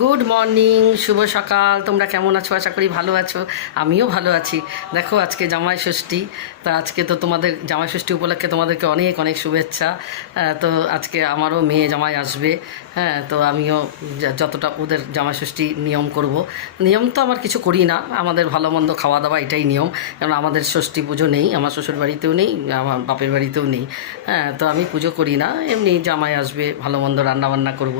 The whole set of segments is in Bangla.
গুড মর্নিং, শুভ সকাল। তোমরা কেমন আছো? আশা করি ভালো আছো। আমিও ভালো আছি। দেখো আজকে জামাই ষষ্ঠী। তা আজকে তো তোমাদের জামাই ষষ্ঠী উপলক্ষে তোমাদেরকে অনেক অনেক শুভেচ্ছা। তো আজকে আমারও মেয়ে জামাই আসবে। হ্যাঁ, তো আমিও যতটা ওদের জামাই ষষ্ঠী নিয়ম করব। নিয়ম তো আমার কিছু করি না, আমাদের ভালো মন্দ খাওয়া দাওয়া এটাই নিয়ম। কারণ আমাদের ষষ্ঠী পুজো নেই, আমার শ্বশুর বাড়িতেও নেই, আমার বাপের বাড়িতেও নেই। হ্যাঁ, তো আমি পুজো করি না, এমনি জামাই আসবে, ভালো মন্দ রান্নাবান্না করব,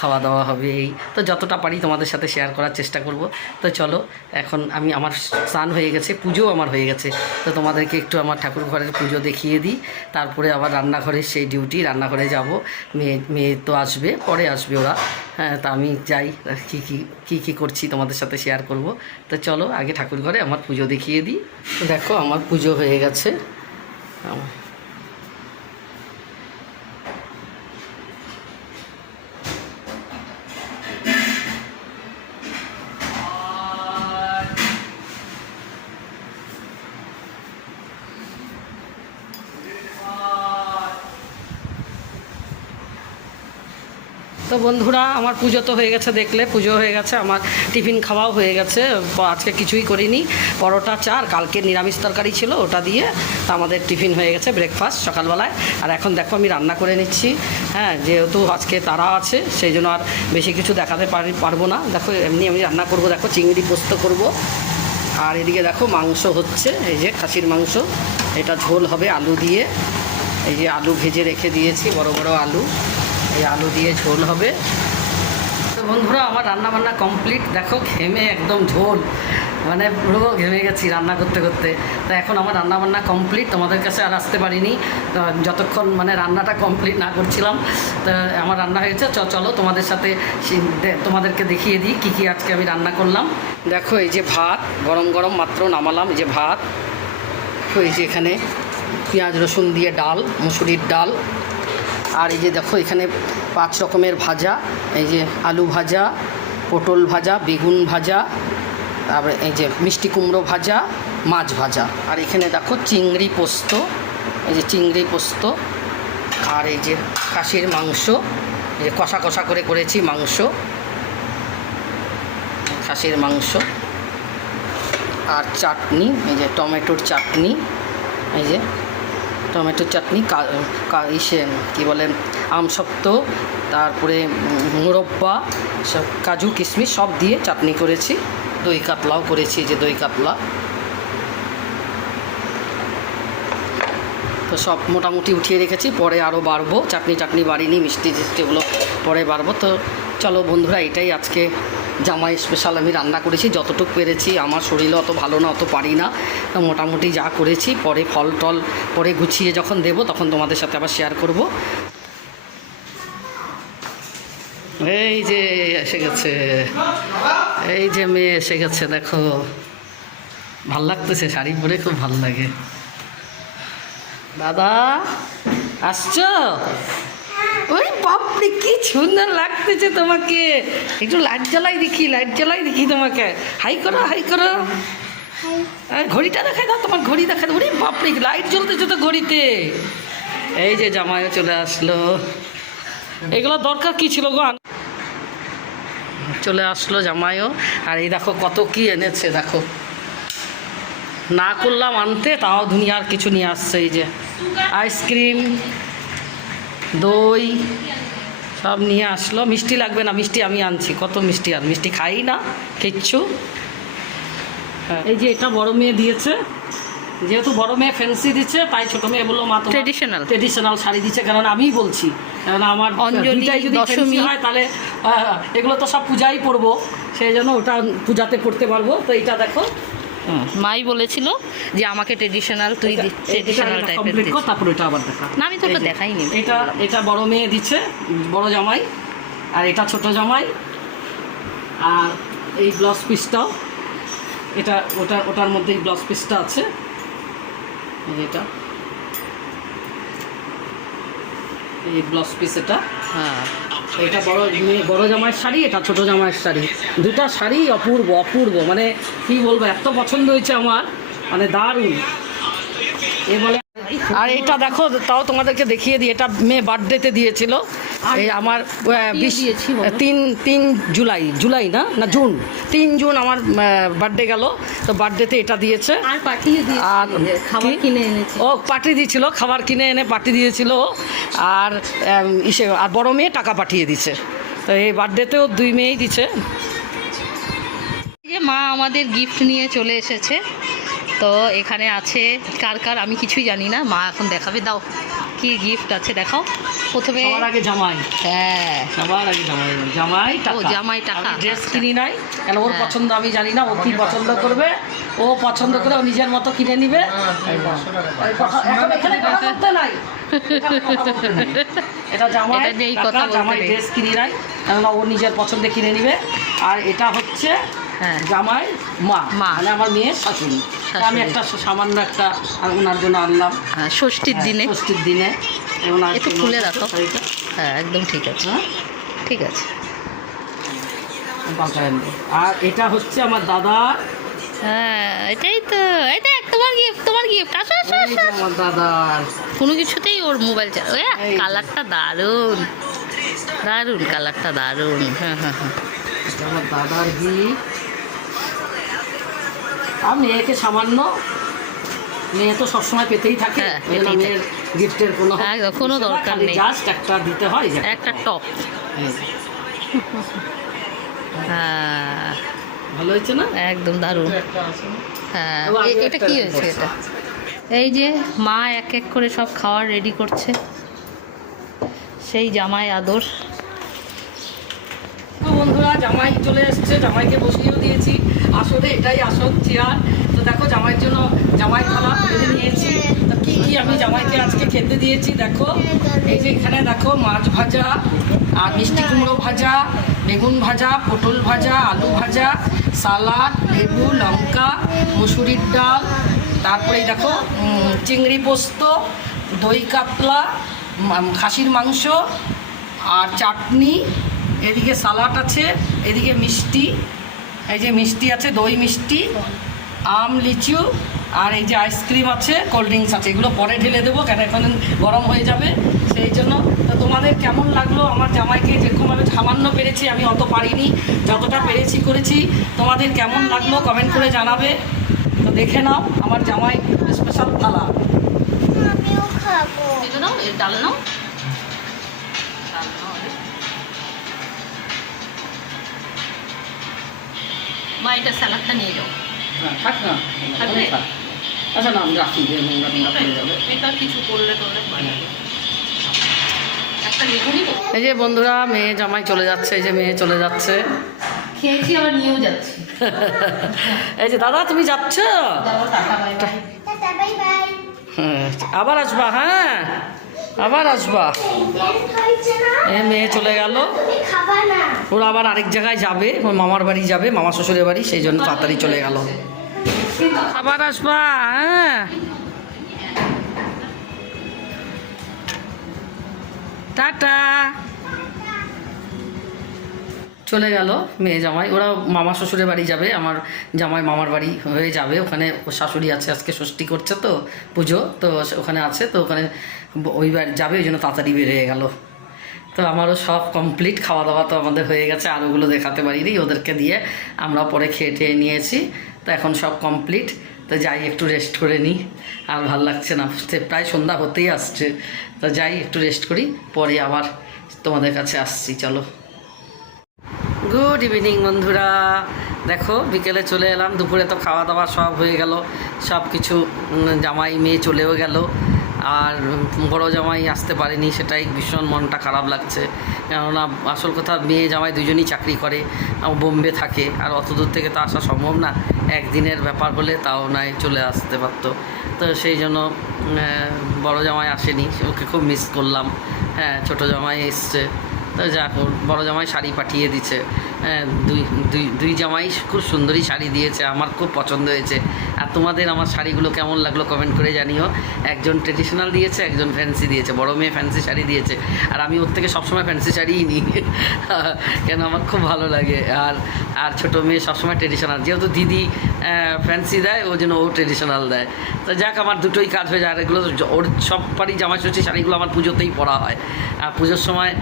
খাওয়া দাওয়া হবে। এই তো যতটা পারি তোমাদের সাথে শেয়ার করার চেষ্টা করব। তো চলো, এখন আমার স্নান হয়ে গেছে, পুজো আমার হয়ে গেছে। তো তোমাদেরকে একটু আমার ঠাকুর ঘরের পুজো দেখিয়ে দিই, তারপরে আবার রান্নাঘরের সেই ডিউটি, রান্নাঘরে যাব। মেয়ে তো আসবে, পরে আসবে ওরা। হ্যাঁ, তা আমি যাই, কী করছি তোমাদের সাথে শেয়ার করব। তো চলো আগে ঠাকুর ঘরে আমার পুজো দেখিয়ে দিই। দেখো আমার পুজো হয়ে গেছে। তো বন্ধুরা, আমার পুজো তো হয়ে গেছে, দেখলে পুজো হয়ে গেছে, আমার টিফিন খাওয়াও হয়ে গেছে। আজকে কিছুই করিনি, পরোটা চার, কালকে নিরামিষ তরকারি ছিল ওটা দিয়ে আমাদের টিফিন হয়ে গেছে, ব্রেকফাস্ট সকালবেলায়। আর এখন দেখো আমি রান্না করে নিচ্ছি। হ্যাঁ, যেহেতু আজকে তারা আছে সেই জন্য আর বেশি কিছু দেখাতে পারবো না। দেখো এমনি আমি রান্না করব, দেখো চিংড়ি পোস্ত করব। আর এদিকে দেখো মাংস হচ্ছে, এই যে খাসির মাংস, এটা ঝোল হবে আলু দিয়ে। এই যে আলু ভেজে রেখে দিয়েছি, বড় বড় আলু, এই আলু দিয়ে ঝোল হবে। তো বন্ধুরা, আমার রান্নাবান্না কমপ্লিট। দেখো ঘেমে একদম ঝোল, মানে পুরো ঘেমে গেছি রান্না করতে করতে। তো এখন আমার রান্নাবান্না কমপ্লিট, তোমাদের কাছে আর আসতে পারিনি যতক্ষণ মানে রান্নাটা কমপ্লিট না করছিলাম। তো আমার রান্না হয়েছে, চলো তোমাদের সাথে তোমাদেরকে দেখিয়ে দিই কী কী আজকে আমি রান্না করলাম। দেখো এই যে ভাত, গরম গরম মাত্র নামালাম, এই যে ভাত। এই যে এখানে পেঁয়াজ রসুন দিয়ে ডাল, মুসুরির ডাল। আর এই যে দেখো এখানে 5 রকমের ভাজা, এই যে আলু ভাজা, পটল ভাজা, বেগুন ভাজা, তারপরে এই যে মিষ্টি কুমড়ো ভাজা, মাছ ভাজা। আর এখানে দেখো চিংড়ি পোস্ত, এই যে চিংড়ি পোস্ত। আর এই যে খাসির মাংস, এই যে কষা কষা করে করেছি মাংস, খাসির মাংস। আর চাটনি, এই যে টমেটোর চাটনি, এই যে টমেটোর চাটনি, ইসে কী বলে আমসত্ত্ব, তারপরে মুরব্বা, সব কাজু কিশমিশ সব দিয়ে চাটনি করেছি। দই কাতলাও করেছি, যে দই কাতলা। তো সব মোটামুটি উঠিয়ে রেখেছি, পরে আরও বাড়বো। চাটনি বাড়িনি, মিষ্টি টিষ্টিগুলো পরে বাড়বো। তো চলো বন্ধুরা, এটাই আজকে জামাই স্পেশাল আমি রান্না করেছি, যতটুকু পেরেছি। আমার শরীরও অত ভালো না, অত পারি না, তো মোটামুটি যা করেছি। পরে ফল টল পরে গুছিয়ে যখন দেবো তখন তোমাদের সাথে আবার শেয়ার করব। এই যে এসে গেছে, এই যে মেয়ে এসে গেছে, দেখো ভাল লাগতেছে, শাড়ি পরে খুব ভাল লাগে। দাদা আসছো? ওই বাপরে কি সুন্দর লাগতেছে তোমাকে। একটু লাইট জ্বালাই দেখি, লাইট জ্বালাই দেখি তোমাকে। হাই করো, হাই করো। ঘড়িটা দেখাই দাও, তোমার ঘড়ি দেখাই দাও। ওরে বাপরে, লাইট জ্বলতেছে তো ঘড়িতে। এই যে জামাইও চলে আসলো। এগুলো দরকার কি ছিল গো? চলে আসলো জামাইও। আর এই দেখো কত কি এনেছে, দেখো না করলাম আনতে, তাও দুনিয়ার কিছু নিয়ে আসছে। এই যে আইসক্রিম, দই সব নিয়ে আসলো। মিষ্টি লাগবে না, মিষ্টি আমি আনছি। কত মিষ্টি, আর মিষ্টি খাই না কিচ্ছু। হ্যাঁ, এই যে এটা বড় মেয়ে দিয়েছে, যেহেতু বড় মেয়ে ফ্যান্সি দিচ্ছে, তাই ছোটো মেয়ে বললো মা তো ট্রেডিশনাল শাড়ি দিচ্ছে। কারণ আমিই বলছি, কারণ আমার দুইটাই যদি ফ্যান্সি হয় তাহলে এগুলো তো সব পূজাই পরবো, সেই জন্য ওটা পূজাতে পরতে পারবো। তো এইটা দেখো, মাই বলেছিল যে আমাকে ট্রেডিশনাল, তুই ট্রেডিশনাল টাইপের দিস। তারপর এটা আবার দেখা, না আমি তো ওটা দেখাইনি। এটা বড় মেয়ে দিচ্ছে, বড় জামাই। আর এটা ছোট জামাই। আর এই ব্লাউজ পিসটাও, এটা ওটার মধ্যে এই ব্লাউজ পিসটা আছে। এটা এই ব্লাউজ পিস, এটা হ্যাঁ, এটা বড় জামাইয়ের শাড়ি, এটা ছোট জামাইয়ের শাড়ি। দুটা শাড়ি অপূর্ব অপূর্ব, মানে কি বলবো, এত পছন্দ হয়েছে আমার, মানে দারুণ। এ বলে আর এটা দেখো, তাও তোমাদেরকে দেখিয়ে দিই, এটা মেয়ে বার্থডেতে দিয়েছিল। এই আমার 3 জুলাই না জুন, 3 জুন আমার বার্থডে গেল, তো বার্থডেতে এটা দিয়েছে। আর পাঠিয়ে দিয়ে আর খাবার কিনে এনেছি। ও পাঠিয়ে দিয়েছিল, খাবার কিনে এনে পাঠিয়ে দিয়েছিল। আর আর বড় মেয়ে টাকা পাঠিয়ে দিছে। তো এই বার্থডেতেও 2 মেয়েই দিছে। যে মা আমাদের গিফট নিয়ে চলে এসেছে, তো এখানে আছে কার কার আমি কিছুই জানি না, মা এখন দেখাবে। দাও কি গিফট আছে দেখাও। প্রথমে সবার আগে জামাই, হ্যাঁ সবার আগে জামাই জামাই টাকা। ড্রেস কিনি নাই, কেন ওর হ্যাঁ। পছন্দ আমি জানি না, ও কি পছন্দ করবে, ও পছন্দ করে ও নিজের মতো কিনে নিবে। এখন এখানে কথা বলতে নাই, এটা জামাই এটা নিয়েই টাকা, কথা বলতে জামাই নেই। ড্রেস কিনি নাই, কেননা ও নিজের পছন্দে কিনে নিবে। আর এটা হচ্ছে হ্যাঁ। জামাই মা, মা। মানে আমার মেয়ের শাশুড়ি। তা আমি শাশুড়ি। একটা সামান্য একটা ওনার জন্য আনলাম ষষ্ঠীর দিনে। ষষ্ঠীর দিনে। ওনার একটু জন্য খুলে রাখো। শাড়িটা। হ্যাঁ একদম ঠিক আছে, হ্যাঁ ঠিক আছে। পাল্টায় আনবো। আর এটা হচ্ছে আমার দাদার, হ্যাঁ এটাই তো, এই দেখ তোমার গিফট, তোমার গিফট। আসো আসো এই আসো। যে আমার দাদার। কোনো কিছুতেই ওর মোবাইল চালা। এই যে। কালারটা দারুণ, দারুণ কালারটা দারুণ। হ্যাঁ হ্যাঁ হ্যাঁ। এটা আমার দাদার গিফট। আর মেয়েকে সামান্য, মেয়ে তো সবসময় পেতেই থাকে, হ্যাঁ, ওই জন্য পেতেই মেয়ের গিফটের কোনো কোনো দরকার নেই। জাস্ট একটা দিতে হয় যে একটা টপ। এই, হ্যাঁ ভালো হয়েছে না? একদম দারুণ। হ্যাঁ ও আগে এটা একটা কি রেডি হয়েছে করছে। এটা? এই যে মা এক এক করে সব খাবার রেডি করছে, সেই জামাই আদর। তো বন্ধুরা জামাই চলে এসছে, জামাইকে বসিয়েও দিয়েছি। আসলে এটাই আসল চেয়ার। তো দেখো জামাইয়ের জন্য জামাই খাবার বেঁধে নিয়েছি। তো কী কী আমি জামাইকে আজকে খেতে দিয়েছি দেখো। এই যে এখানে দেখো মাছ ভাজা, আর মিষ্টি কুমড়ো ভাজা, বেগুন ভাজা, পটল ভাজা, আলু ভাজা, সালাড, লেবু, লঙ্কা, মুসুরির ডাল, তারপরে এই দেখো চিংড়ি পোস্ত, দই কাতলা, খাসির মাংস, আর চাটনি, এদিকে সালাড আছে, এদিকে মিষ্টি, এই যে মিষ্টি আছে, দই মিষ্টি, আম, লিচু, আর এই যে আইসক্রিম আছে, কোল্ড ড্রিঙ্কস আছে। এগুলো পরে ঢেলে দেবো, কেন এখন গরম হয়ে যাবে, সেই জন্য। তো তোমাদের কেমন লাগলো আমার জামাইকে? যেরকমভাবে সামান্য পেরেছি, আমি অত পারিনি, যতটা পেরেছি করেছি। তোমাদের কেমন লাগলো কমেন্ট করে জানাবে। তো দেখে নাও আমার জামাই স্পেশাল থালা। আমিও খাবো। এটা নাও, এর ডাল নাও। মা এটা স্যালাডটা নিয়ে যাও। হ্যাঁ থাক না, থাকবে? থাক। আচ্ছা না আমি রাখি, যে নোংরা নোংরা পড়ে যাবে। এটা কিছু করলে টরলে একটা লেবু নিবো। এই যে বন্ধুরা মেয়ে জামাই চলে যাচ্ছে, এই যে মেয়ে চলে যাচ্ছে। খেয়েছি আবার নিয়েও যাচ্ছি। এই যে দাদা তুমি যাচ্ছ? দাও টাকা bye bye. Tata bye bye. হ্যাঁ, আবার আসবা, হ্যাঁ আবার আসবা। লেট হয়েছে না? এ মেয়ে চলে গেল, তুমি খাবা না। ওরা আবার আরেক জায়গায় যাবে, ওর মামার বাড়ি যাবে, মামা শ্বশুরের বাড়ি, সেই জন্য তাড়াতাড়ি চলে গেল। আবার আসবা, হ্যাঁ টাটা। চলে গেল মেয়ে জামাই, ওরা মামা শ্বশুরের বাড়ি যাবে, আমার জামাই মামার বাড়ি হয়ে যাবে। ওখানে ওর শাশুড়ি আছে, আজকে ষষ্ঠী করছে তো পুজো, তো ওখানে আছে, তো ওখানে ওই বাড়ি যাবে, ওই জন্য তাড়াতাড়ি বেরিয়ে গেল। তো আমারও সব কমপ্লিট, খাওয়া দাওয়া তো আমাদের হয়ে গেছে, আর ওগুলো দেখাতে পারিনি, ওদেরকে দিয়ে আমরা পরে খেয়ে টেয়ে নিয়েছি। তো এখন সব কমপ্লিট, তো যাই একটু রেস্ট করে নিই, আর ভাল লাগছে না, প্রায় সন্ধ্যা হতেই আসছে। তো যাই একটু রেস্ট করি, পরে আবার তোমাদের কাছে আসছি, চলো। গুড ইভিনিং বন্ধুরা, দেখো বিকেলে চলে এলাম, দুপুরে তো খাওয়া দাওয়া সব হয়ে গেল, সব কিছু জামাই মেয়ে চলেও গেল, আর বড় জামাই আসতে পারেনি, সেটাই ভীষণ মনটা খারাপ লাগছে। কেননা আসল কথা মেয়ে জামাই দুজনেই চাকরি করে, বোম্বে থাকে, আর অত দূর থেকে তো আসা সম্ভব না, একদিনের ব্যাপার হলে তাও নয় চলে আসতে পারতো। তো সেই জন্য বড় জামাই আসেনি, ওকে খুব মিস করলাম। হ্যাঁ ছোটো জামাই এসছে, তো যাক বড় জামাই শাড়ি পাঠিয়ে দিচ্ছে, দুই জামাই খুব সুন্দরী শাড়ি দিয়েছে, আমার খুব পছন্দ হয়েছে। আর তোমাদের আমার শাড়িগুলো কেমন লাগলো কমেন্ট করে জানিও। একজন ট্রেডিশনাল দিয়েছে, একজন ফ্যান্সি দিয়েছে, বড় মেয়ে ফ্যান্সি শাড়ি দিয়েছে, আর আমি ওর থেকে সবসময় ফ্যান্সি শাড়িই নিই কেন আমার খুব ভালো লাগে। আর আর ছোটো মেয়ে সবসময় ট্রেডিশনাল, যেহেতু দিদি ফ্যান্সি দেয় ওই জন্য ও ট্রেডিশনাল দেয়। তো যাক আমার দুটোই কাজ হয়ে যায়। আর এগুলো ওর সববারই জামাষষ্ঠী শাড়িগুলো আমার পুজোতেই পরা হয়। আর পুজোর সময়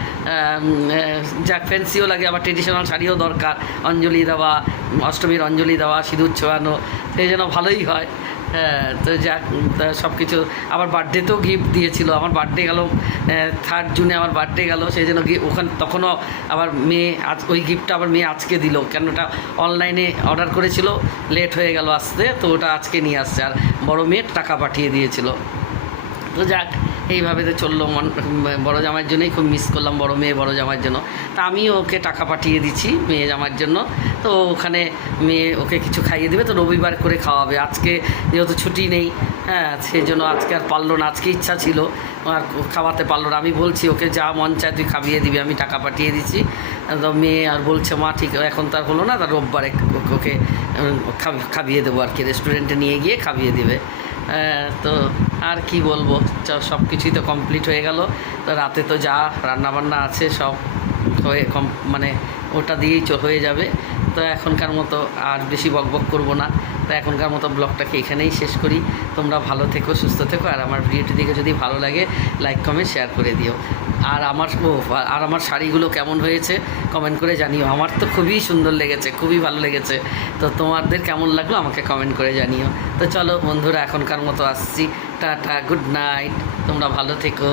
যাক ফ্যান্সিও লাগে, আবার ট্রেডিশনাল শাড়িও দরকার, অঞ্জলি দেওয়া, অষ্টমীর অঞ্জলি দেওয়া, সিঁদুর ছোঁয়ানো, সেই জন্য ভালোই হয়। হ্যাঁ, তো যাক সব কিছু। আবার বার্থডেতেও গিফট দিয়েছিল। আমার বার্থডে গেল 3 জুনে, আমার বার্থডে গেল, সেই জন্য ওখানে তখনও আবার মেয়ে ওই গিফটটা আবার মেয়ে আজকে দিল, কেন ওটা অনলাইনে অর্ডার করেছিল, লেট হয়ে গেল আসতে, তো ওটা আজকে নিয়ে আসছে। আর বড় মেয়ের টাকা পাঠিয়ে দিয়েছিল। তো যাক এইভাবে তো চললো। বড় জামাইয়ের জন্যই খুব মিস করলাম, বড় মেয়ে বড় জামাইয়ের জন্য। তা আমিও ওকে টাকা পাঠিয়ে দিচ্ছি মেয়ে জামাইয়ের জন্য। তো ওখানে মেয়ে ওকে কিছু খাইয়ে দেবে, তো রবিবার করে খাওয়াবে। আজকে যেহেতু ছুটি নেই, হ্যাঁ, সেই জন্য আজকে আর পারলো না। আজকে ইচ্ছা ছিল আর খাওয়াতে পারলো না। আমি বলছি ওকে যা মন চায় তুই খাইয়ে দিবি, আমি টাকা পাঠিয়ে দিচ্ছি। তো মেয়ে আর বলছে মা ঠিক এখন তার হলো না, তার রোববারে ওকে খাইয়ে দেবো আর কি, রেস্টুরেন্টে নিয়ে গিয়ে খাইয়ে দেবে। তো আর কি বলবো, সব কিছুই তো কমপ্লিট হয়ে গেল। তো রাতে তো যা রান্নাবান্না আছে সব হয়ে মানে ওটা দিয়েই হয়ে যাবে। তো এখনকার মতো আর বেশি বকবক করব না। তো এখনকার মতো ব্লগটাকে এখানেই শেষ করি। তোমরা ভালো থেকো, সুস্থ থেকো। আর আমার ভিডিওটি দেখে যদি ভালো লাগে লাইক কমেন্ট শেয়ার করে দিও। আর আমার শাড়িগুলো কেমন হয়েছে কমেন্ট করে জানিও। আমার তো খুবই সুন্দর লেগেছে, খুবই ভালো লেগেছে। তো তোমাদের কেমন লাগলো আমাকে কমেন্ট করে জানিও। তো চলো বন্ধুরা, এখনকার মতো আসছি। টাটা, গুড নাইট, তোমরা ভালো থেকো।